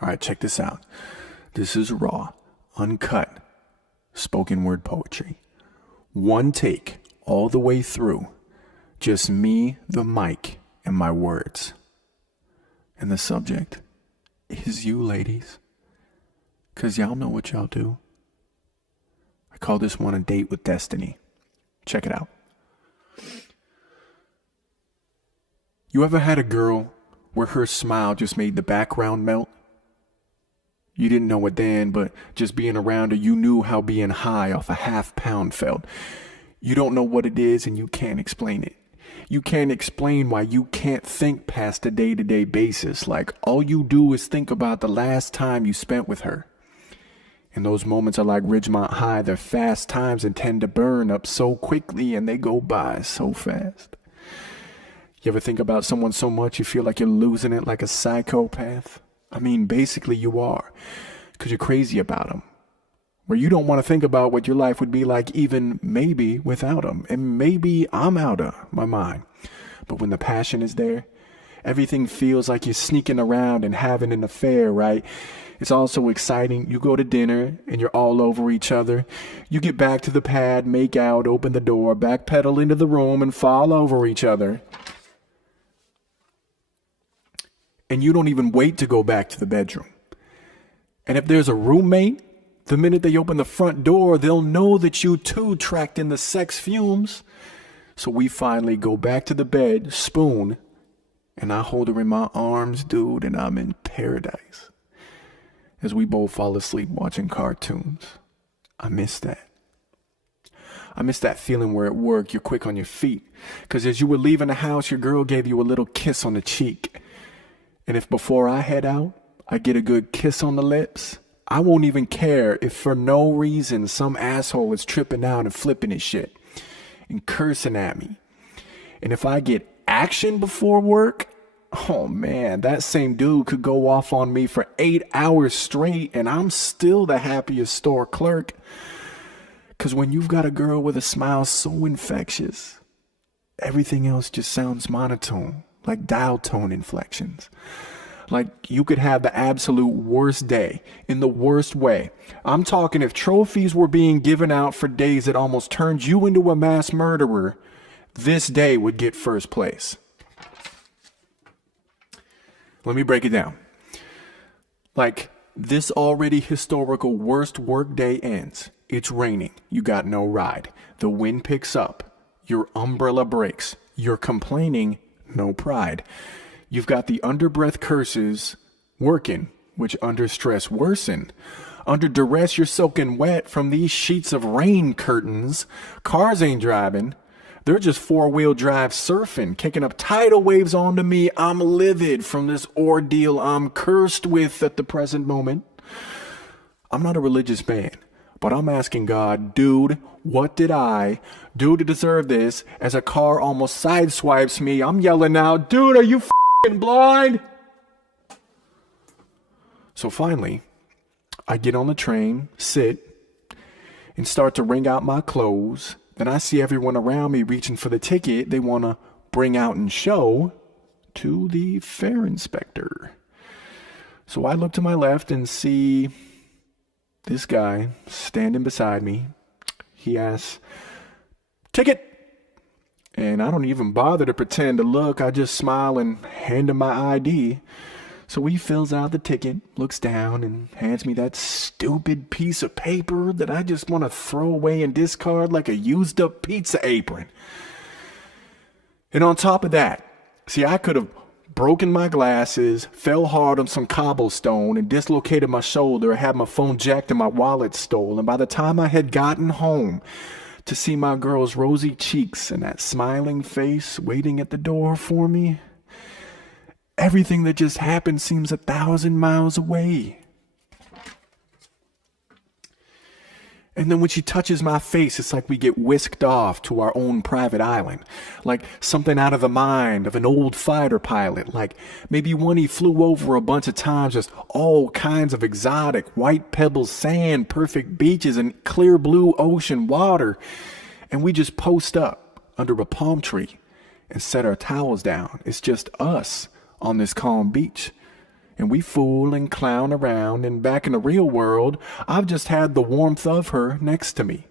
All right, check this out. This is raw, uncut, spoken word poetry. One take, all the way through. Just me, the mic, and my words. And the subject is you, ladies. 'Cause y'all know what y'all do. I call this one a date with destiny. Check it out. You ever had a girl where her smile just made the background melt? You didn't know it then, but just being around her, you knew how being high off a half-pound felt. You don't know what it is and you can't explain it. You can't explain why you can't think past a day-to-day basis. Like all you do is think about the last time you spent with her. And those moments are like Ridgemont High. They're fast times and tend to burn up so quickly and they go by so fast. You ever think about someone so much you feel like you're losing it like a psychopath? I mean, basically you are, because you're crazy about them. Where you don't want to think about what your life would be like even maybe without them. And maybe I'm out of my mind. But when the passion is there, everything feels like you're sneaking around and having an affair, right? It's also exciting. You go to dinner and you're all over each other. You get back to the pad, make out, open the door, backpedal into the room and fall over each other. And you don't even wait to go back to the bedroom. And if there's a roommate, the minute they open the front door, they'll know that you too tracked in the sex fumes. So we finally go back to the bed, spoon, and I hold her in my arms, dude, and I'm in paradise. As we both fall asleep watching cartoons. I miss that. I miss that feeling where at work you're quick on your feet. Because as you were leaving the house, your girl gave you a little kiss on the cheek. And if before I head out, I get a good kiss on the lips, I won't even care if for no reason some asshole is tripping out and flipping his shit and cursing at me. And if I get action before work, oh man, that same dude could go off on me for 8 hours straight and I'm still the happiest store clerk. 'Cause when you've got a girl with a smile so infectious, everything else just sounds monotone, like dial tone inflections. Like you could have the absolute worst day in the worst way. I'm talking if trophies were being given out for days that almost turned you into a mass murderer, this day would get first place. Let me break it down. Like this already historical worst work day ends. It's raining. You got no ride. The wind picks up. Your umbrella breaks. You're complaining. No pride. You've got the underbreath curses working, which under stress worsen. Under duress, you're soaking wet from these sheets of rain curtains. Cars ain't driving. They're just four-wheel drive surfing, kicking up tidal waves onto me. I'm livid from this ordeal I'm cursed with at the present moment. I'm not a religious man, but I'm asking God, dude, what did I do to deserve this? As a car almost sideswipes me, I'm yelling out, dude, are you f***ing blind? So finally, I get on the train, sit, and start to wring out my clothes. Then I see everyone around me reaching for the ticket they want to bring out and show to the fare inspector. So I look to my left and see this guy standing beside me. He asks, ticket. And I don't even bother to pretend to look. I just smile and hand him my ID. So he fills out the ticket, looks down, and hands me that stupid piece of paper that I just want to throw away and discard like a used up pizza apron. And on top of that, see, I could have broken my glasses, fell hard on some cobblestone, and dislocated my shoulder, or had my phone jacked and my wallet stolen. By the time I had gotten home, to see my girl's rosy cheeks and that smiling face waiting at the door for me, everything that just happened seems 1,000 miles away. And then when she touches my face, it's like we get whisked off to our own private island. Like something out of the mind of an old fighter pilot. Like maybe one he flew over a bunch of times, just all kinds of exotic white pebbles, sand, perfect beaches, and clear blue ocean water. And we just post up under a palm tree and set our towels down. It's just us on this calm beach. And we fool and clown around, and back in the real world, I've just had the warmth of her next to me.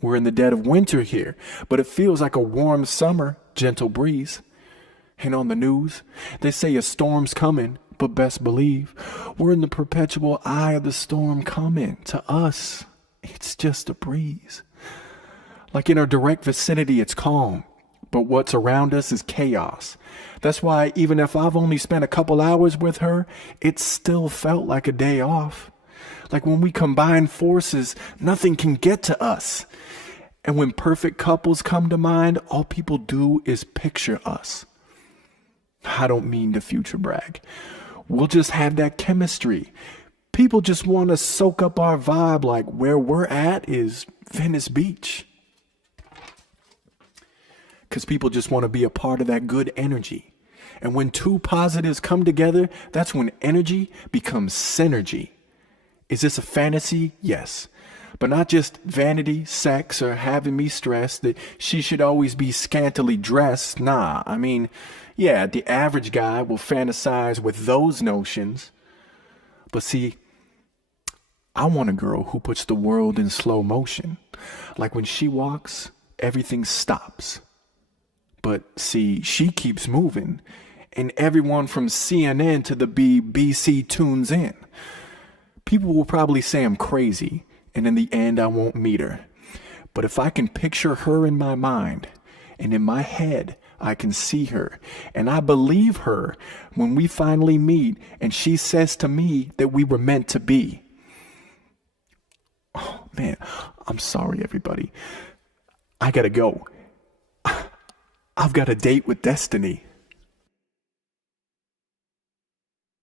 We're in the dead of winter here, but it feels like a warm summer, gentle breeze. And on the news, they say a storm's coming, but best believe we're in the perpetual eye of the storm coming. To us, it's just a breeze. Like in our direct vicinity, it's calm, but what's around us is chaos. That's why even if I've only spent a couple hours with her, it still felt like a day off. Like when we combine forces, nothing can get to us. And when perfect couples come to mind, all people do is picture us. I don't mean to future brag. We'll just have that chemistry. People just want to soak up our vibe, like where we're at is Venice Beach. Because people just want to be a part of that good energy. And when two positives come together, that's when energy becomes synergy. Is this a fantasy? Yes. But not just vanity, sex, or having me stressed that she should always be scantily dressed. Nah, I mean, yeah, the average guy will fantasize with those notions. But see, I want a girl who puts the world in slow motion. Like when she walks, everything stops. But see, she keeps moving, and everyone from CNN to the BBC tunes in. People will probably say I'm crazy, and in the end I won't meet her. But if I can picture her in my mind, and in my head I can see her, and I believe her when we finally meet, and she says to me that we were meant to be. Oh man, I'm sorry everybody. I gotta go. I've got a date with destiny.